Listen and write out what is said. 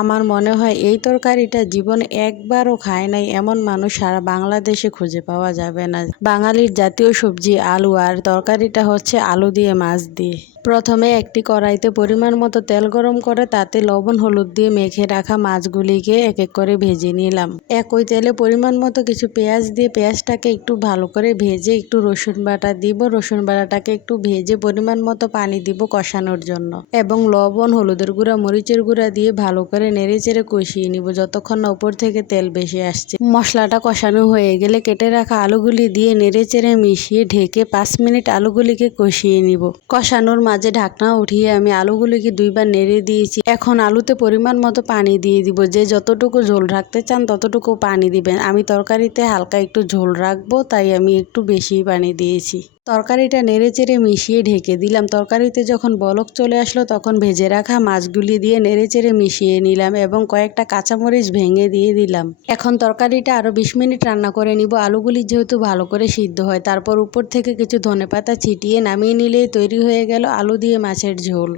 আমার মনে হয় এই তরকারিটা জীবনে একবারও খায় নাই এমন মানুষ সারা বাংলাদেশে খুঁজে পাওয়া যাবে না। বাঙালির জাতীয় সবজি আলু, আর তরকারিটা হচ্ছে আলু দিয়ে মাছ দিয়ে। প্রথমে একটি কড়াইতে পরিমাণ মতো তেল গরম করে তাতে লবণ হলুদ দিয়ে মেখে রাখা মাছগুলিকে এক এক করে ভেজে নিলাম। একই তেলে পরিমাণ মতো কিছু পেঁয়াজ দিয়ে পেঁয়াজটাকে একটু ভালো করে ভেজে একটু রসুন বাটা দিব। রসুন বাটাটাকে একটু ভেজে পরিমাণ মতো পানি দিব কষানোর জন্য, এবং লবণ হলুদের গুঁড়া মরিচের গুঁড়া দিয়ে ভালো করে নেড়ে চেড়ে কষিয়ে নিব যতক্ষণ না উপর থেকে তেল বেশি আসছে। মশলাটা কষানো হয়ে গেলে কেটে রাখা আলুগুলি দিয়ে নেড়ে চেড়ে মিশিয়ে ঢেকে 5 মিনিট আলুগুলিকে কষিয়ে নিব। কষানোর মাঝে ঢাকনা উঠিয়ে আমি আলুগুলিকে 2বার নেড়ে দিয়েছি। এখন আলুতে পরিমাণ মতো পানি দিয়ে দিব। যে যতটুকু ঝোল রাখতে চান ততটুকু পানি দিবেন। আমি তরকারিতে হালকা একটু ঝোল রাখবো, তাই আমি একটু বেশি পানি দিয়েছি। তরকারিটা নেড়ে চেড়ে মিশিয়ে ঢেকে দিলাম। তরকারিতে যখন বলক চলে আসলো তখন ভেজে রাখা মাছগুলি দিয়ে নেড়ে চেড়ে মিশিয়ে নিলাম এবং কয়েকটা কাঁচামরিচ ভেঙে দিয়ে দিলাম। এখন তরকারিটা আরো 20 মিনিট রান্না করে নিব। আলুগুলি যেহেতু ভালো করে সিদ্ধ হয়, তারপর উপর থেকে কিছু ধনেপাতা ছিটিয়ে নামিয়ে নিলেই তৈরি হয়ে গেল আলু দিয়ে মাছের ঝোল।